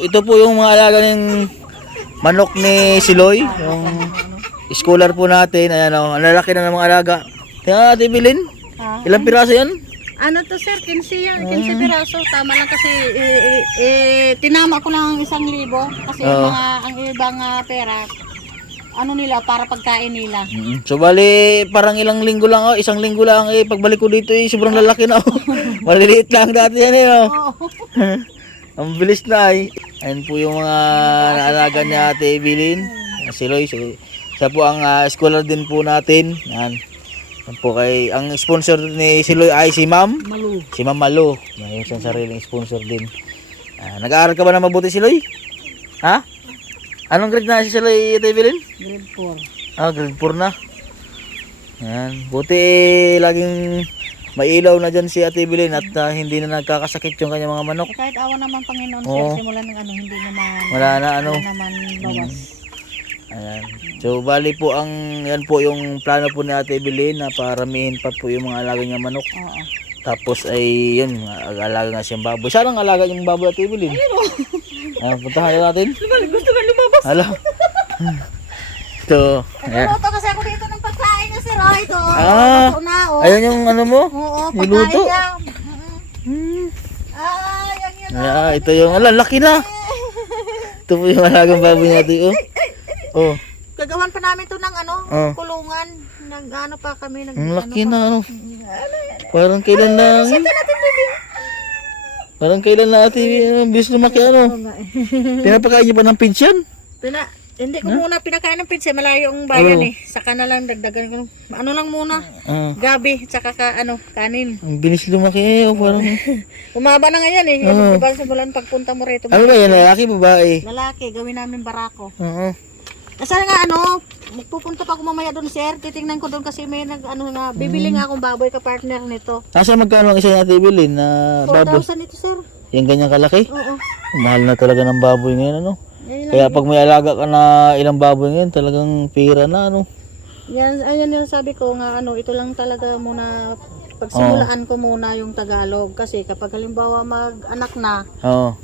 ito po yung mga alaga ng manok ni Siloy. Yung scholar po natin. Ayan o, ang lalaki na ng mga alaga. Tingnan natin, Bilin. Ilang piraso yan? Ano to sir, 15 yan, 15 piraso. Tama lang kasi tinama ko lang 1,000 kasi ang ibang pera ano nila para pagkain nila. So bali parang ilang linggo lang isang linggo lang pagbalik ko dito sobrang lalaki na maliliit lang dati yan Ang bilis na Ayun po yung mga naalaga ni Ate Evelyn. Si Loy, siya po ang scholar din po natin. Yan. Yan po ang sponsor ni Siloy ay si Ma'am Malu. Si Ma'am Malu. May siyang sariling sponsor din. Nag-aaral ka ba na mabuti, Siloy? Ha? Anong grade na si Siloy, Ate Evelyn? Grade 4. Grade 4 na. Yan. Buti laging may ilaw na dyan si Ate Evelyn at hindi na nagkakasakit yung kanyang mga manok. Kahit awa naman Panginoon sir, simulan ng hindi naman wala na naman bawas. Ayan. So bali po yan po yung plano po ni Ate Evelyn na paramihin pa po yung mga alaga niya manok. Oo. Tapos ay yun, alaga nga siyang baboy. Saan ang alaga yung baboy, Ate Evelyn? Puntahan natin. Gusto ba lumabas? Hala. Ito. Nagluluto kasi ako dito ng pagkain na sir. Ito. Luto na. Ayun yung ano mo? Oo, Niluto. pagkain niya. Yan. Ito yung laki na. Ito po yung alagang baboy natin. Oh. Gagawan pa namin to ng kulungan. Nag-ano pa kami. Ang laki na Parang kailan na. Parang kailan na Ate bis lumaki Pinapakain niyo ba ng pinsyan? Hindi ko muna pinakain ng pizza, malayo ang bayan Saka na lang dagdagan ko. Ano lang muna? Gabi, tsaka kanin. Ang bilis lumaki parang Umaba na ngayon Diba sa bulan pagpunta mo rito. Ano ba yan? Lalaki, babae? Lalaki, gawin namin barako. Oo. Kasi nga magpupunta pa ako mamaya doon sir. Titingnan ko doon kasi may bibili nga akong baboy ka partner nito. Asa magkano ang isa natin ibilin na baboy? 4,000 ito sir. Yung ganyan kalaki? Oo. Mahal na talaga ng baboy ngayon Kaya pag may alaga ka na ilang baboy ngayon, talagang pira na Yan yung sabi ko nga ito lang talaga muna pagsimulaan ko muna yung Tagalog kasi kapag halimbawa mag-anak na,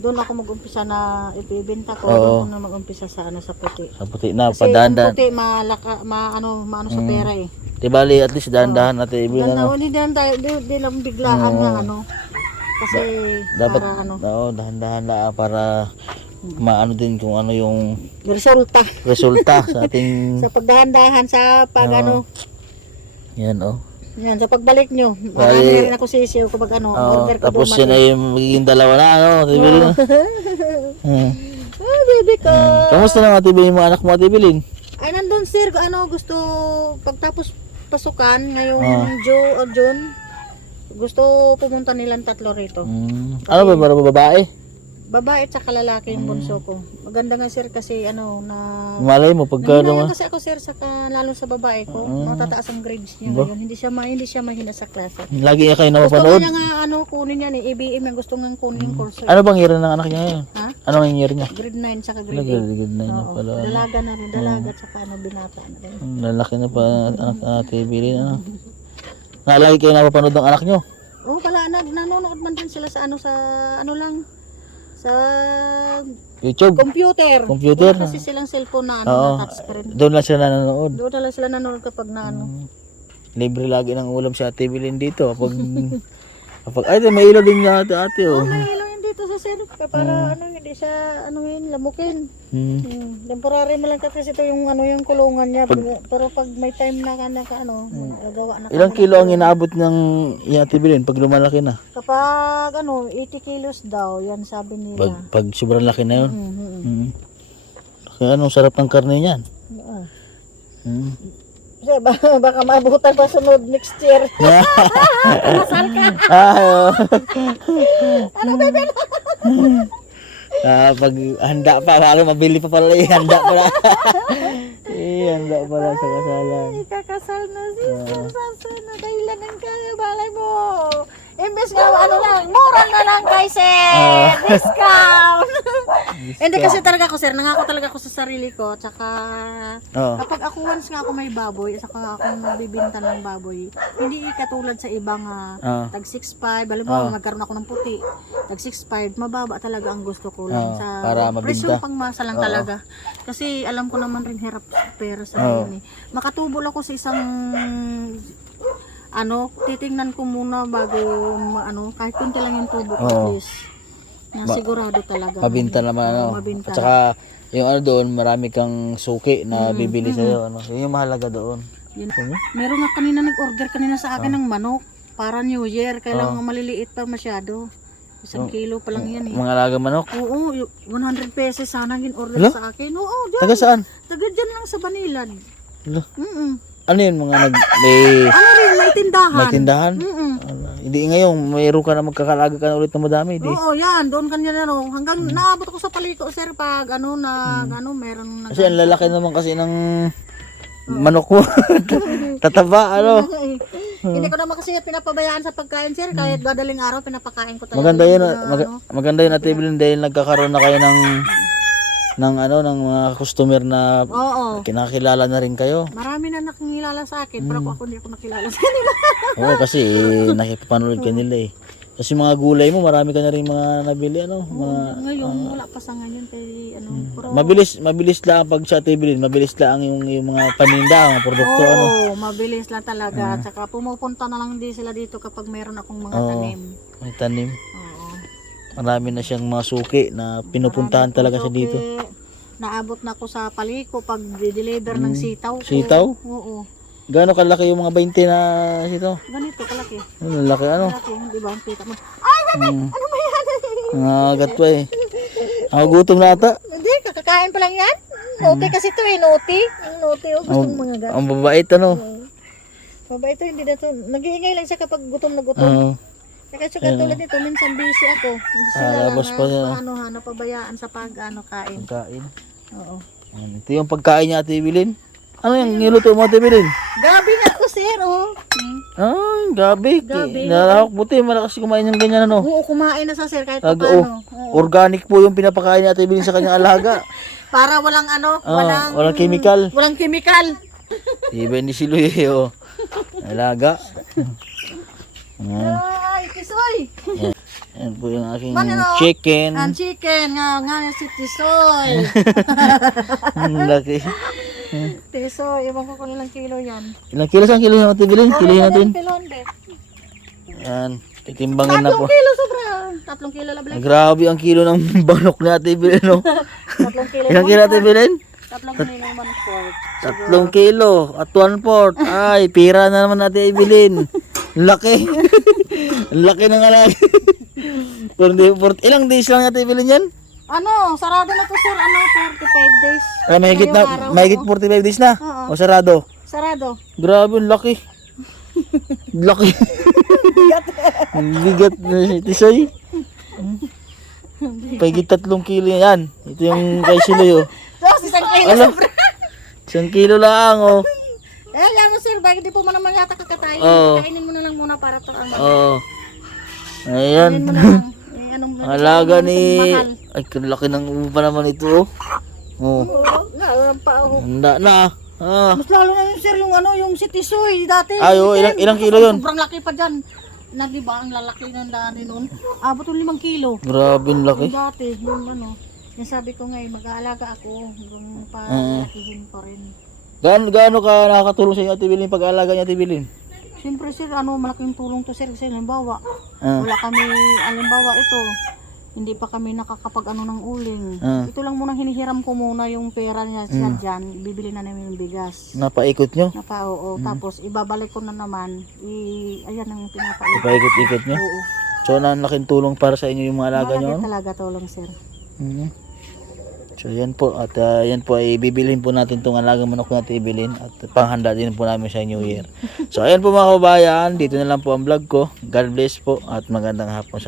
doon ako mag-umpisa na ibibenta ko, doon ako na mag-umpisa sa sa puti. Sa puti na Kasi padandan. yung puti maano sa pera Di bali at least dahan-dahan natin ibilin Hindi lang biglaan nga kasi dapat para dahan-dahan na para maano din kung ano yung resulta sa ating sa pagdahan-dahan sa pag yan yan sa pagbalik nyo marami rin ako sisiyo kapag order ko tapos yan ay magiging dalawa na Tibilin baby ko kamusta na Tibilin mo anak mo Tibilin? Ay nandun sir gusto pagtapos pasukan ngayong June gusto pumunta nilang 3 rito ano ba para babae? Babae at saka lalaki yung bunso ko. Maganda nga sir kasi malay mo pagka naman kasi ako sir lalo sa babae ko. Matataas ang grades niya ngayon. Hindi siya mahina sa klase. Lagi niya kayo Gusto napapanood? niya nga kunin yan EBM yung gusto nga kunin yung course. Ano bang year ng anak niya ngayon? Ha? Ano ang year niya? Grade 9 saka grade 8. Grade 9 na pala. Dalaga na rin. Dalaga at saka binata na rin. Lalaki na pa anak Ate Evelyn Nalagi kayo napapanood ng anak niyo? Oo pala nanonood man din sila sa sa YouTube? Computer. Wala kasi silang cellphone na touchscreen. Doon lang sila nanonood. Doon lang sila nanonood kapag libre lagi ng ulam sa Ate Evelyn dito. Kapag ay may ilaw din na ate may ilaw yun dito sa sir. Para hindi siya lamukin. Temporary mo lang kasi ito yung yung kulungan niya. Pero pag may time na gagawa na. Ilang kilo ang inaabot ng Ate Evelyn pag lumalaki na? Kapag 80 kilos daw, yan sabi nila. Pag sobrang laki na yun. Kaya sarap ng karne niyan. Baka maabutan pa sunod next year. Kasal ka. Ano bebe? Pag handa pa, mabili pa pala handa pala. Handa pala sa kasalan. Kakasal na si Sir Sasan. Kailangan ka, balay mo. Imbes nga, ano lang, mura na lang kay sir! Discount! Hindi kasi talaga ako, sir, nangako talaga ako sa sarili ko, tsaka kapag ako once nga ako may baboy, saka ako nabibinta ng baboy, hindi katulad sa ibang tag 6.5, halimbawa magkaroon ako ng puti, tag 6.5, mababa talaga ang gusto ko lang sa para mabinta. presyong pangmasa lang talaga. Kasi alam ko naman rin hirap pera sa ngayon eh. Makatubol ako sa isang titingnan ko muna bago kahit kunti lang yung tubo ko at least. Na sigurado talaga. Mabinta naman Mabinta. At saka yung doon, marami kang suki na bibili sa'yo. Yun yung mahalaga doon. Yun. Meron nga kanina nag-order kanina sa akin ng manok para New Year. Kailangan maliliit pa masyado. 1 kilo pa lang yan eh. Mga alaga manok? Oo, 100 pesos sana order sa akin. Oo, dyan. Taga saan? Taga dyan lang sa Banilad. Ano yun mga May tindahan. may tindahan? Hindi ngayon, mayroon ka na magkakalaga ka na ulit na madami. Oo, yan. Doon kanya hanggang naabot ako sa paliko, sir, pag meron Kasi ang lalaki naman kasi ng manok mo. Tataba, Hindi ko naman kasi pinapabayaan sa pagkain, sir. Kahit badaling araw, pinapakain ko talaga. Maganda yun at Evelyn dahil nagkakaroon na kayo ng mga customer na kinakilala na rin kayo. Marami na nakilala sa akin, pero ako hindi ako nakilala sa kanila. Oo, kasi nakipapanood ka nila eh. Kasi mga gulay mo, marami ka na rin mga nabili, Ngayon, wala pa sa ngayon, pero mabilis lang pag sa Evelyn, mabilis lang yung mga paninda, mga produkto, mabilis lang talaga. Tsaka pumupunta na lang din sila dito kapag meron akong mga tanim. May tanim. Oo. Marami na siyang mga suki na pinupuntahan talaga siya dito. Naabot na ako sa paliko pag deliver ng sitaw ko. Sitaw? Oo. Gaano kalaki yung mga 20 na sitaw? Ganito kalaki. Laki Kalaki, di ba? Kita mo. Ay, ano ba yan? Nangagat pa eh. Ako gutom na ata. Hindi, kakakain pa lang yan. Noti kasi ito eh, noti. Ang noti, gustong mga gat. Ang babait Mabait ito, hindi na ito. Nag-iingay lang siya kapag gutom na gutom. Kasi katulad nito, minsan busy ako. Hindi sila labas pa siya. napabayaan sa kain. Pagkain. Oo. Ito yung pagkain niya, Ate Evelyn. Ano yung niluto mo, Ate Evelyn? Gabi nga ako, sir, Gabi. Narahok buti, malakas kumain ng ganyan, Oo, kumain na sa sir, kahit paano. Organic po yung pinapakain ni Ate Evelyn sa kanyang alaga. Para walang walang chemical. Walang chemical. Iba ni si Luy, alaga. Ay, kisoy. Yan po yung aking chicken. Ang chicken, nga si Tisoy. Ang laki. Tisoy, iwan ko kung ilang kilo yan. Ilang kilo? Saan kilo yung Ate Evelyn? Kilohin natin. Yan. Titimbangin na 3 po. kilo sobra. 3 kilo lablang. Grabe ang kilo ng banok ni Ate Evelyn, 3 kilo. Ilang kilo, Ate Evelyn? 3 kilo 1/4. 3 kilo at 1/4. Ay, pira na naman Ate Evelyn. Laki. Laki ng alaga. Ilang days lang Ate Evelyn yan? Sarado na to sir, 45 days. Mahigit 45 days na? Oo. O sarado? Sarado. Grabe, ang laki. Laki. Ang bigat na si Tisoy. Pagigit 3 kilo yan. Ito yung kay Siloy, Tapos 1 kilo sobra. 1 kilo lang, Yan mo sir, bakit di po mo naman yata kakatayin? Kainin mo na lang muna para to Ayan. Anong Alaga ni... Ay, laki ng upa naman ito, Handa na. Mas lalo na yun sir, yung si Tisoy dati. Ilang kilo yun? Sobrang laki pa dyan. Diba, ang lalaki ng dati noon. Abot yung 5 kilo. Grabe ang laki. Yung dati, yung sabi ko ngayon, mag-aalaga ako. Yung palakihin ko rin. Gaano ka nakakatulong sa inyo Ate Evelyn pag-aalaga niya Ate Evelyn? Siyempre sir, malaking tulong to sir kasi halimbawa, wala kami, halimbawa ito, hindi pa kami nakakapag ng uling. Ito lang munang hinihiram ko muna yung pera niya dyan, bibili na namin yung bigas. Napaikot nyo? Tapos ibabalik ko na naman, ayan ang pinapaikot. Ipaikot-ikot nyo? Oo. So, laking tulong para sa inyo yung mga alaga nyo? Malaki talaga tulong sir. So yan po at yan po ay bibilhin po natin itong alagang manok na Evelyn at panghanda din po namin sa New Year. So ayan po mga kabayan, dito na lang po ang vlog ko. God bless po at magandang hapon sa